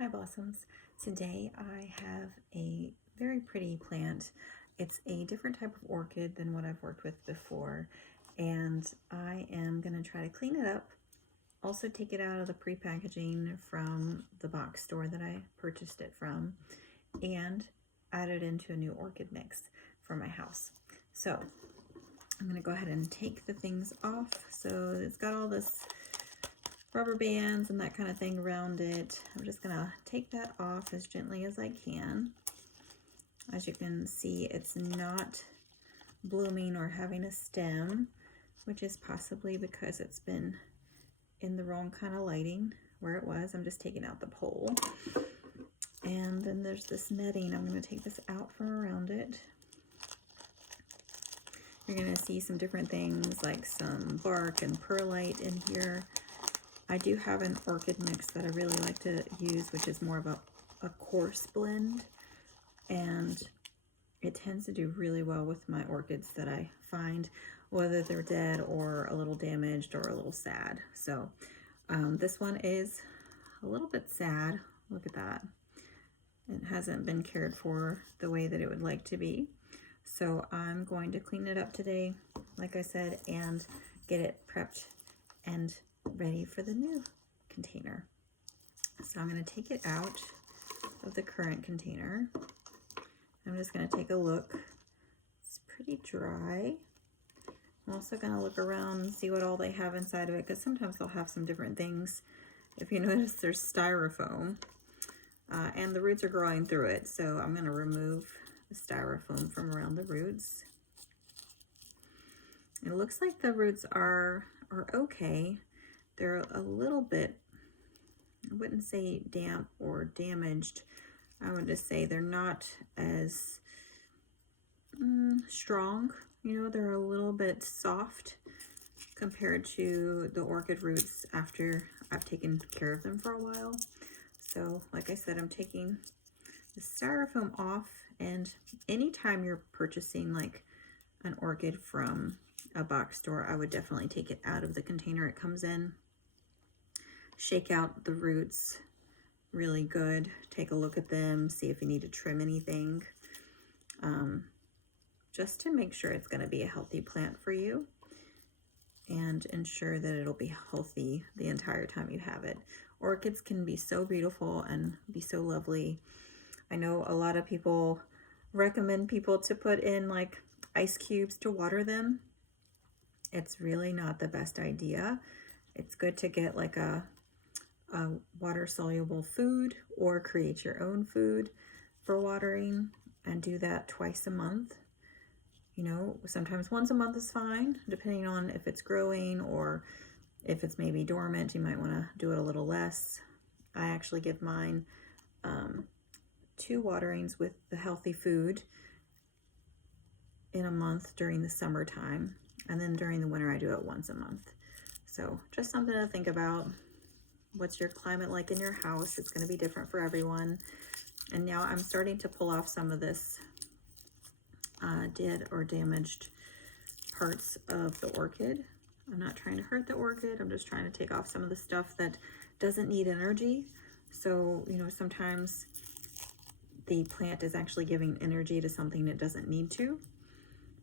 Hi Blossoms. Today I have a very pretty plant. It's a different type of orchid than what I've worked with before, and I am going to try to clean it up, also take it out of the pre-packaging from the box store that I purchased it from, and add it into a new orchid mix for my house. So I'm going to go ahead and take the things off. So it's got all this rubber bands and that kind of thing around it. I'm just gonna take that off as gently as I can. As you can see, it's not blooming or having a stem, which is possibly because it's been in the wrong kind of lighting where it was. I'm just taking out the pole. And then there's this netting. I'm gonna take this out from around it. You're gonna see some different things like some bark and perlite in here. I do have an orchid mix that I really like to use, which is more of a coarse blend, and it tends to do really well with my orchids that I find, whether they're dead or a little damaged or a little sad. So this one is a little bit sad. Look at that. It hasn't been cared for the way that it would like to be. So I'm going to clean it up today, like I said, and get it prepped and ready for the new container. So I'm going to take it out of the current container. I'm just going to take a look. It's pretty dry. I'm also going to look around and see what all they have inside of it, because sometimes they'll have some different things. If you notice, there's styrofoam, and the roots are growing through it. So I'm going to remove the styrofoam from around the roots. It looks like the roots are okay. They're a little bit, I wouldn't say damp or damaged. I would just say they're not as strong. You know, they're a little bit soft compared to the orchid roots after I've taken care of them for a while. So like I said, I'm taking the styrofoam off, and anytime you're purchasing like an orchid from a box store, I would definitely take it out of the container it comes in. Shake out the roots really good. Take a look at them, see if you need to trim anything, just to make sure it's going to be a healthy plant for you and ensure that it'll be healthy the entire time you have it. Orchids can be so beautiful and be so lovely. I know a lot of people recommend people to put in like ice cubes to water them. It's really not the best idea. It's good to get like a water soluble food or create your own food for watering, and do that twice a month. You know, sometimes once a month is fine, depending on if it's growing or if it's maybe dormant, you might want to do it a little less. I actually give mine 2 waterings with the healthy food in a month during the summertime, and then during the winter I do it once a month. So just something to think about. What's your climate like in your house? It's going to be different for everyone. And now I'm starting to pull off some of this dead or damaged parts of the orchid. I'm not trying to hurt the orchid. I'm just trying to take off some of the stuff that doesn't need energy. So, you know, sometimes the plant is actually giving energy to something it doesn't need to.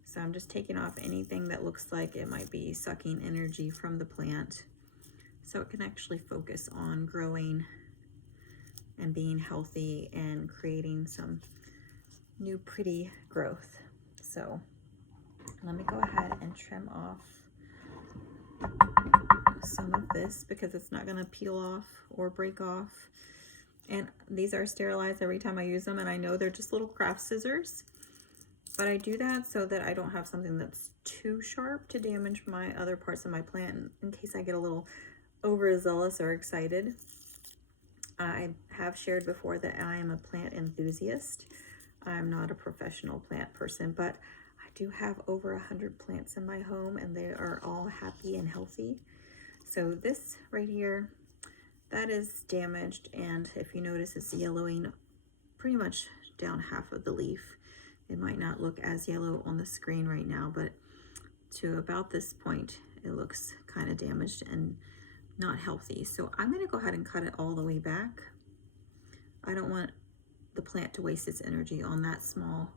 So I'm just taking off anything that looks like it might be sucking energy from the plant, so it can actually focus on growing and being healthy and creating some new pretty growth. So let me go ahead and trim off some of this because it's not going to peel off or break off. And these are sterilized every time I use them, and I know they're just little craft scissors, but I do that so that I don't have something that's too sharp to damage my other parts of my plant in case I get a little overzealous or excited. I have shared before that I am a plant enthusiast. I'm not a professional plant person, but I do have over 100 plants in my home, and they are all happy and healthy. So this right here, that is damaged, and if you notice, it's yellowing pretty much down half of the leaf. It might not look as yellow on the screen right now, but to about this point, it looks kind of damaged and not healthy. So I'm going to go ahead and cut it all the way back I don't want the plant to waste its energy on that small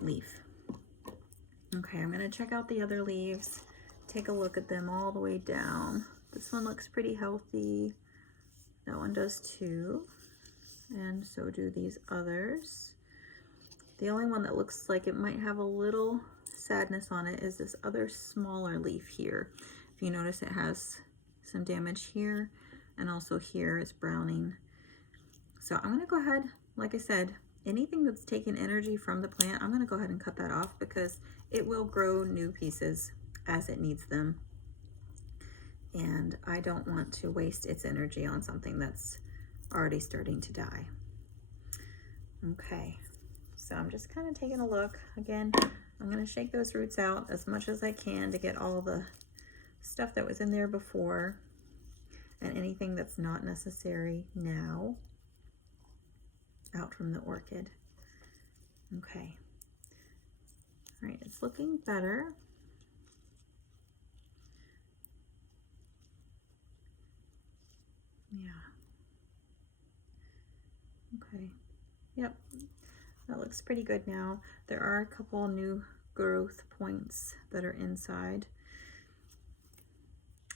leaf. Okay, I'm gonna check out the other leaves, take a look at them all the way down. This one looks pretty healthy. That one does too. And so do these others. The only one that looks like it might have a little sadness on it is this other smaller leaf here. If you notice, it has some damage here, and also here is browning. So I'm gonna go ahead, like I said, anything that's taking energy from the plant, I'm gonna go ahead and cut that off because it will grow new pieces as it needs them. And I don't want to waste its energy on something that's already starting to die. Okay, so I'm just kind of taking a look. Again, I'm gonna shake those roots out as much as I can to get all the stuff that was in there before and anything that's not necessary now out from the orchid. Okay, all right, it's looking better. Yeah. Okay. Yep. That looks pretty good now. There are a couple new growth points that are inside.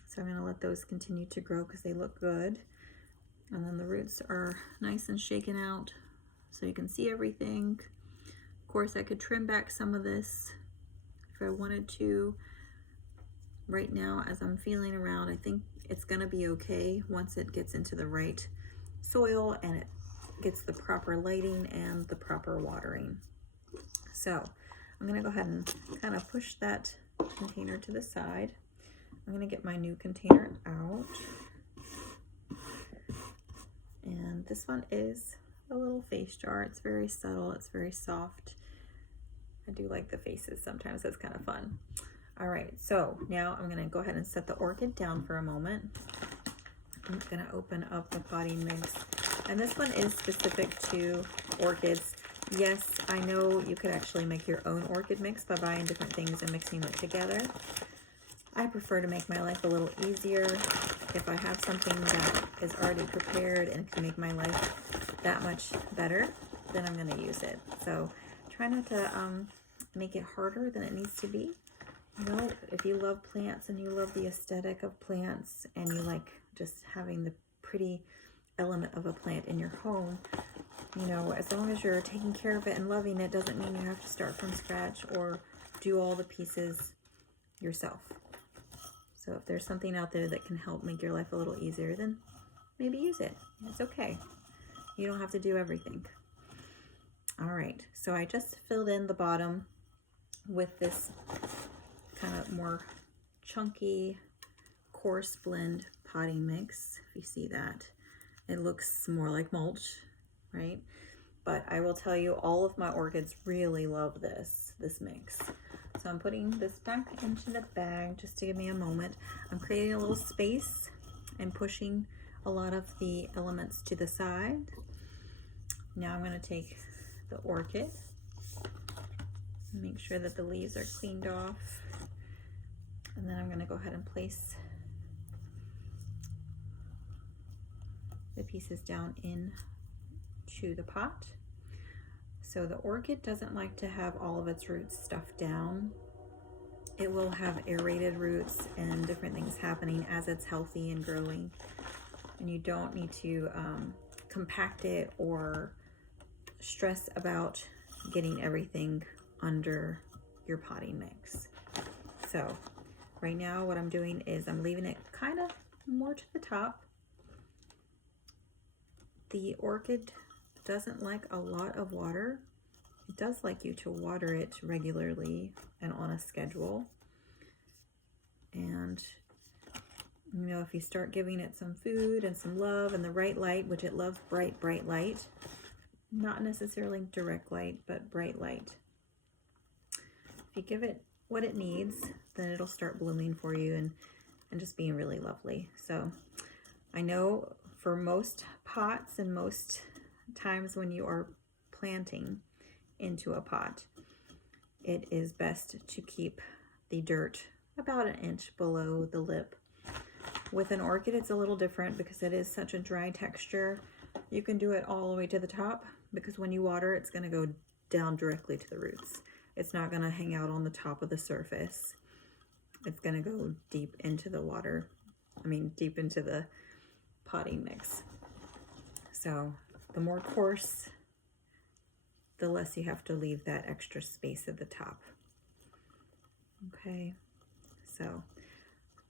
So I'm going to let those continue to grow because they look good. And then the roots are nice and shaken out so you can see everything. Of course, I could trim back some of this if I wanted to. Right now, as I'm feeling around, I think it's going to be okay once it gets into the right soil and it gets the proper lighting and the proper watering. So I'm going to go ahead and kind of push that container to the side. I'm going to get my new container out. And this one is a little face jar. It's very subtle. It's very soft. I do like the faces sometimes. That's kind of fun. All right, so now I'm going to go ahead and set the orchid down for a moment. I'm going to open up the potting mix. And this one is specific to orchids. Yes, I know you could actually make your own orchid mix by buying different things and mixing it together. I prefer to make my life a little easier. If I have something that is already prepared and can make my life that much better, then I'm going to use it. So try not to make it harder than it needs to be. You know, if you love plants and you love the aesthetic of plants and you like just having the pretty element of a plant in your home, you know, as long as you're taking care of it and loving it, doesn't mean you have to start from scratch or do all the pieces yourself. So if there's something out there that can help make your life a little easier, then maybe use it. It's okay. You don't have to do everything. All right, so I just filled in the bottom with this kind of more chunky, coarse blend potting mix. If you see that, it looks more like mulch, right? But I will tell you, all of my orchids really love this mix. So I'm putting this back into the bag just to give me a moment. I'm creating a little space and pushing a lot of the elements to the side. Now I'm going to take the orchid, make sure that the leaves are cleaned off, and then I'm going to go ahead and place the pieces down into the pot. So the orchid doesn't like to have all of its roots stuffed down. It will have aerated roots and different things happening as it's healthy and growing. And you don't need to compact it or stress about getting everything under your potting mix. So right now what I'm doing is I'm leaving it kind of more to the top. The orchid doesn't like a lot of water. It does like you to water it regularly and on a schedule. And you know, if you start giving it some food and some love and the right light, which it loves bright, bright light, not necessarily direct light, but bright light. If you give it what it needs, then it'll start blooming for you and just being really lovely. So I know for most pots and most times when you are planting into a pot, it is best to keep the dirt about an inch below the lip. With an orchid, it's a little different because it is such a dry texture. You can do it all the way to the top, because when you water, it's going to go down directly to the roots. It's not going to hang out on the top of the surface. It's going to go deep into the water. Deep into the potting mix. So the more coarse, the less you have to leave that extra space at the top. Okay, so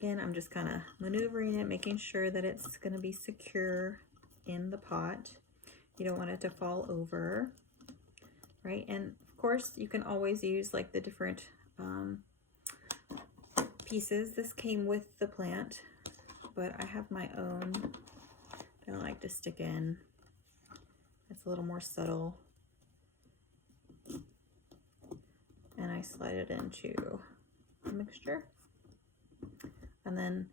again, I'm just kind of maneuvering it, making sure that it's going to be secure in the pot. You don't want it to fall over, right? And of course, you can always use like the different pieces. This came with the plant, but I have my own that I like to stick in. It's a little more subtle. And I slide it into the mixture. And then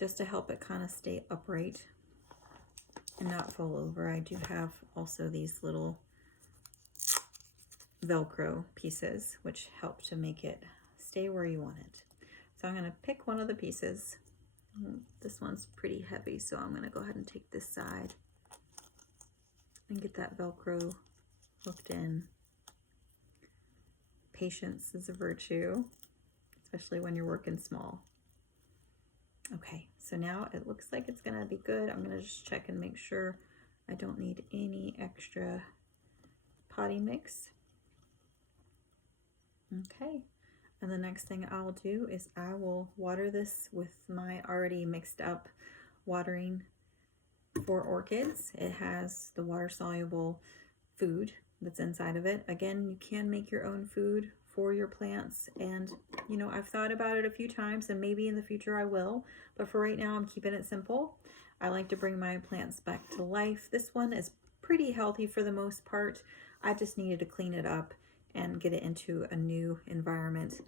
just to help it kind of stay upright and not fall over, I do have also these little Velcro pieces, which help to make it stay where you want it. So I'm going to pick one of the pieces. This one's pretty heavy, so I'm going to go ahead and take this side and get that Velcro hooked in. Patience is a virtue, especially when you're working small. Okay, so now it looks like it's gonna be good. I'm gonna just check and make sure I don't need any extra potting mix. Okay, and the next thing I'll do is I will water this with my already mixed up watering for orchids. It has the water soluble food that's inside of it. Again, you can make your own food for your plants, and you know, I've thought about it a few times, and maybe in the future I will, but for right now I'm keeping it simple. I like to bring my plants back to life. This one is pretty healthy for the most part. I just needed to clean it up and get it into a new environment,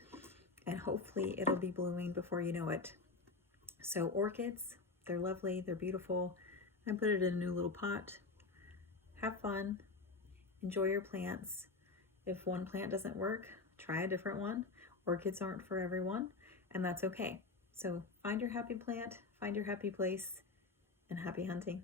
and hopefully it'll be blooming before you know it. So orchids, they're lovely, they're beautiful. I put it in a new little pot. Have fun. Enjoy your plants. If one plant doesn't work, try a different one. Orchids aren't for everyone, and that's okay. So find your happy plant, find your happy place, and happy hunting.